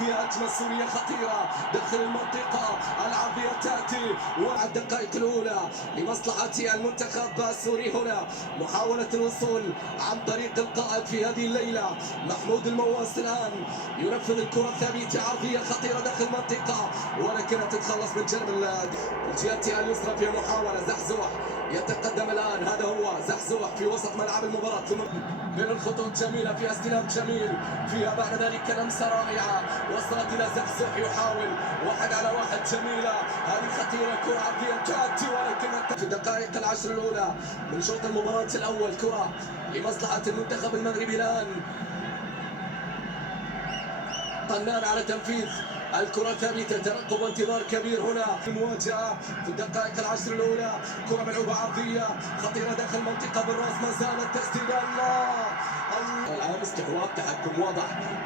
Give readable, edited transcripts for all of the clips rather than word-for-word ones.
فيها هجمة سورية خطيرة داخل المنطقة، العرضية تأتي وعلى الدقائق الأولى لمصلحة المنتخب السوري. هنا محاولة الوصول عن طريق القائد في هذه الليلة محمود المواس، الآن ينفذ الكرة الثابتة، عرضية خطيرة داخل المنطقة ولكنها تتخلص من جانب الجهة اليسرى. في محاولة زحزوح يتقدم الآن، هذا هو زحزوح في وسط ملعب المباراة، ثم من الخطوط جميلة، فيها استلام جميل، فيها بعد ذلك لمسة رائعة وصلت إلى زحزوح يحاول 1 على 1 جميلة، هذه خطيرة، كرة عرضية تأتي ولكن في الدقائق العشر الأولى من شوط المباراة الأول كرة لمصلحة المنتخب المغربي. الآن طنان على تنفيذ الكرة ثابتة، ترقب وانتظار كبير هنا في المواجهة في الدقائق العشر الأولى. كرة ملعوبة عرضية خطيرة داخل المنطقة بالراس، ما زالت تسديد. الآن استحواذ تحكم واضح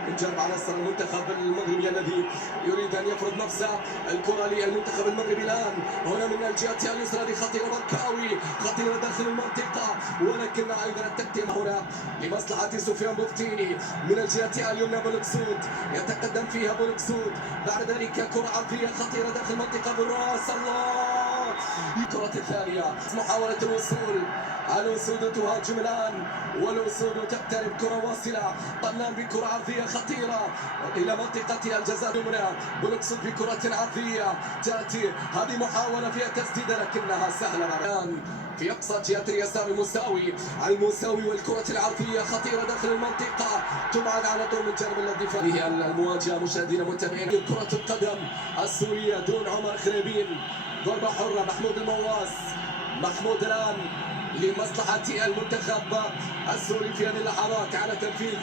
من جانب عناصر المنتخب المغربي الذي يريد أن يفرض نفسه. الكرة للمنتخب المغربي الآن هنا من الجهة اليسرى، هذه خطيرة، بركاوي خطيرة داخل المنطقة ولكنها أيضا التقديم هنا لمصلحة سفيان بوفتيني من الجهة اليمنى. بولكسود يتقدم فيها، بولكسود بعد ذلك كرة عرضية خطيرة داخل المنطقة بالراس. الله، الكرة الثانية، محاولة الوصول، الأسود تهاجم الآن والأسود تقترب، كرة واصلة، طنان بكرة عرضية خطيرة إلى منطقة الجزاء اليمنى. بولكسود بكرة عرضية تأتي، هذه محاولة فيها تسديد لكنها سهلة. الآن في أقصى جهة اليسار المساوي والكرة العرضية خطيرة داخل المنطقة، تبعد على طول من جانب الدفاع. هي المواجهة مشاهدينا متابعين كرة القدم السورية دون عمر خريبين، ضربة حرة محمود المواس، محمود الآن لمصلحة المنتخب السوري في هذه اللحظات على تنفيذ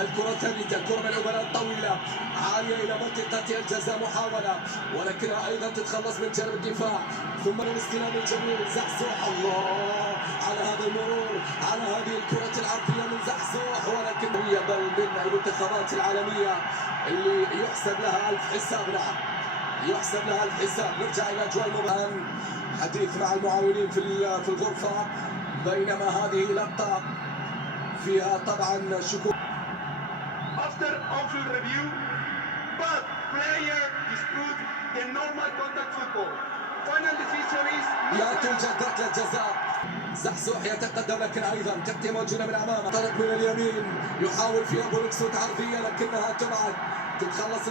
الكرة الثابتة، الكرة ملعوبة طويلة عالية إلى منطقة الجزاء، محاولة ولكنها أيضا تتخلص من جانب الدفاع، ثم الاستلام الجميل زحزوح. الله على هذا المرور، على هذه الكرة العرضية من زحزوح، ولكن هي بل من المنتخبات العالمية اللي يحسب لها ألف حساب. نعم يحسب لها الحساب. نرجع إلى أجواء المباراة، حديث مع المعاونين في الغرفة، بينما هذه لقطة فيها طبعا شكوك. After on-field review, but player dispute the normal contact football. Final decision is. لا توجد ركلة جزاء. زحزوح يتقدم لكن ايضا تقديم موجودة من امامه، طرد من اليمين، يحاول فيها بولكسود عرضية لكنها تبعد، تتخلص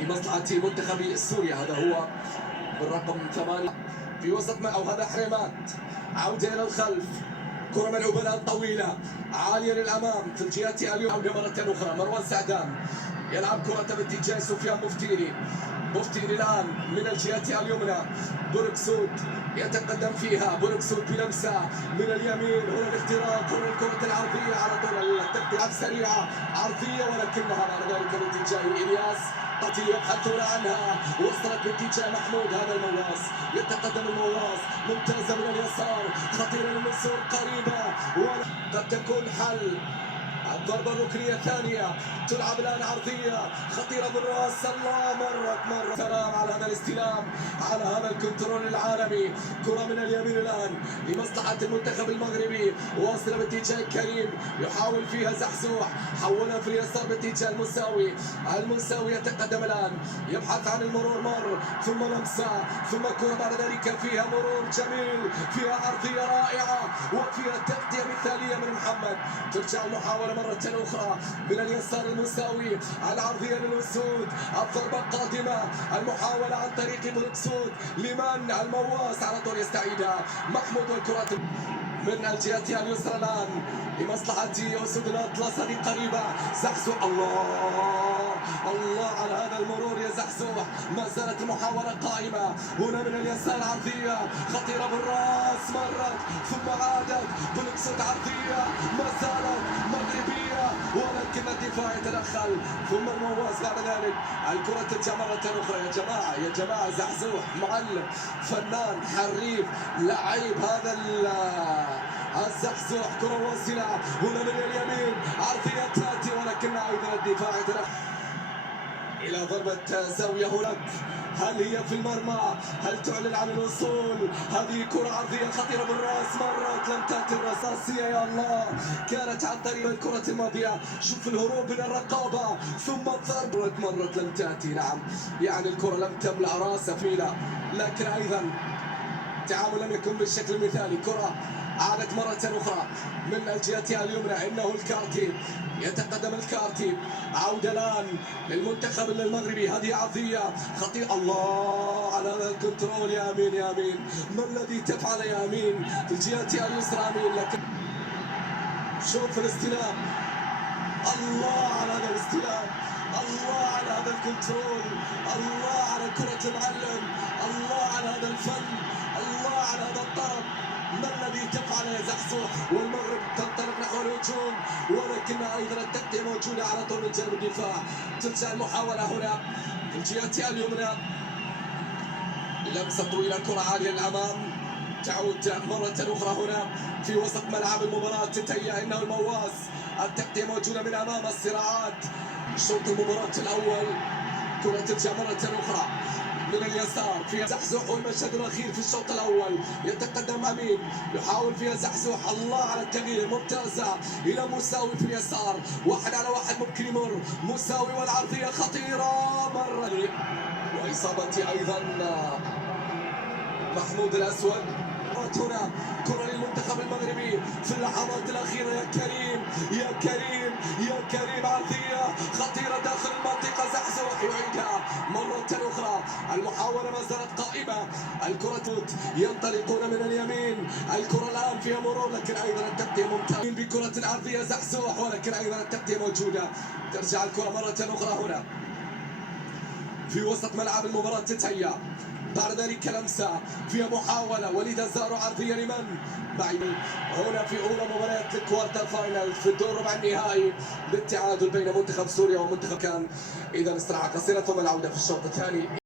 لمصلحة منتخب سوريا. هذا هو بالرقم 8 في وسط او هذا حريمات، عودة الى الخلف، كرة ملعوبة الآن طويلة عالية للأمام في الجهة اليمنى. عودة مرة أخرى، مروان سعدان يلعب كرة باتجاه سفيان بوفتيني، بوفتيني الآن من الجهة اليمنى، بولكسود يتقدم فيها، بولكسود بلمسة من اليمين، هنا الاختراق، هنا الكرة العرضية على طول التقديم سريعة عرضية ولكنها بعد ذلك باتجاه إلياس يبحثون عنها، وصلت باتجاه محمود. هذا المواس يتقدم، المواس ممتازة من اليسار، خطيرة للمنصور، قريبة وقد تكون حل. الضربة الركنية الثانية تلعب الآن عرضية خطيرة بالراس. الله، مرة سلام على هذا الاستلام، على هذا الكنترول العالمي. كرة من اليمين الآن لمصلحة المنتخب المغربي، واصلة باتجاه كريم، يحاول فيها زحزوح، حولها في اليسار باتجاه المنساوي يتقدم الآن، يبحث عن المرور، مر ثم لمسة ثم كرة بعد ذلك فيها مرور جميل، فيها عرضية رائعة وفيها تغطية مثالية من محمد. ترجع المحاولة مرة أخرى من اليسار المنساوي، العرضية للأسود، الضربة قادمة، المحاولة عن طريق بولكسود لمن المواس على طول يستعيدها محمود، والكرة من الجهة اليسرى الآن لمصلحة أسود الأطلس، هذه قريبة، زحزوح. الله على هذا المرور يا زحزوح، ما زالت المحاولة قائمة، هنا من اليسار عرضية خطيرة بالراس، مرت ثم عادت، بولكسود عرضية ما زالت مغربية ولكن الدفاع يتدخل، ثم المواس بعد ذلك، الكرة ترجع مرة أخرى. يا جماعة زحزوح معلم، فنان، حريف، لعيب هذا الزحزوح. كرة واصلة هنا من اليمين، عرضية تأتي ولكن أيضا الدفاع يتدخل. إلى ضربة زاوية هناك. هل هي في المرمى؟ هل تعلن عن الوصول؟ هذه كرة عرضية خطيرة بالراس، مرت لم تأتي الرصاصية. يا الله، كانت عن طريق الكرة الماضية. شوف الهروب من الرقابة ثم الضرب، مرت لم تأتي. نعم، يعني الكرة لم تملأ رأس فيلا، لكن أيضا التعامل لم يكن بالشكل المثالي. كرة عادت مرة أخرى من الجهة اليمنى، إنه الكارتي، يتقدم الكارتي. عودة الآن للمنتخب المغربي. هذه عرضية خطيرة. الله على هذا الكنترول يا أمين، يا أمين، ما الذي تفعل يا أمين في الجهة اليسرى أمين؟ لكن شوف الاستلام، الله على هذا الاستلام، الله على هذا الكنترول، الله على كرة المعلم، الله على هذا الفن، الله على هذا الطرب. ما الذي تفعل يا زحزوح؟ والمغرب تنطلق نحو الهجوم، ولكن ايضا التغطية موجودة على طول من جانب الدفاع. ترجع المحاولة هنا في الجهة اليمنى، لمسة طويلة، كرة عالية للأمام، تعود مرة أخرى هنا في وسط ملعب المباراة. تتهيأ إنه المواس، التغطية موجودة من أمام، الصراعات شوط المباراة الأول. كرة ترجع مرة أخرى من اليسار فيها زحزوح، والمشهد الأخير في الشوط الأول. يتقدم أمين، يحاول فيها زحزوح، الله على التغيير، ممتازة إلى مساوي في اليسار، 1 على 1 ممكن يمر مساوي، والعرضية خطيرة مرة، وإصابة أيضا محمود الأسود. هنا كرة للمنتخب المغربي في اللحظات الأخيرة. يا كريم، يا كريم، يا كريم، عرضية خطيرة داخل المنطقة. زحزوح يعيدها مرة أخرى، المحاولة ما زالت قائمة. الكرة ينطلقون من اليمين، الكرة الآن فيها مرور، لكن أيضا التغطية ممتازة بكرة عرضية. زحزوح، ولكن أيضا التغطية موجودة. ترجع الكرة مرة أخرى هنا في وسط ملعب المباراة. تتهيأ بعد ذلك لمسة فيها محاولة، وليد الزارو، عرضية لمن؟ هنا في أولى مباريات الكوارتر فاينل في الدور ربع النهائي بالتعادل بين منتخب سوريا ومنتخب كان. إذا استراحة قصيرة ثم العودة في الشوط الثاني.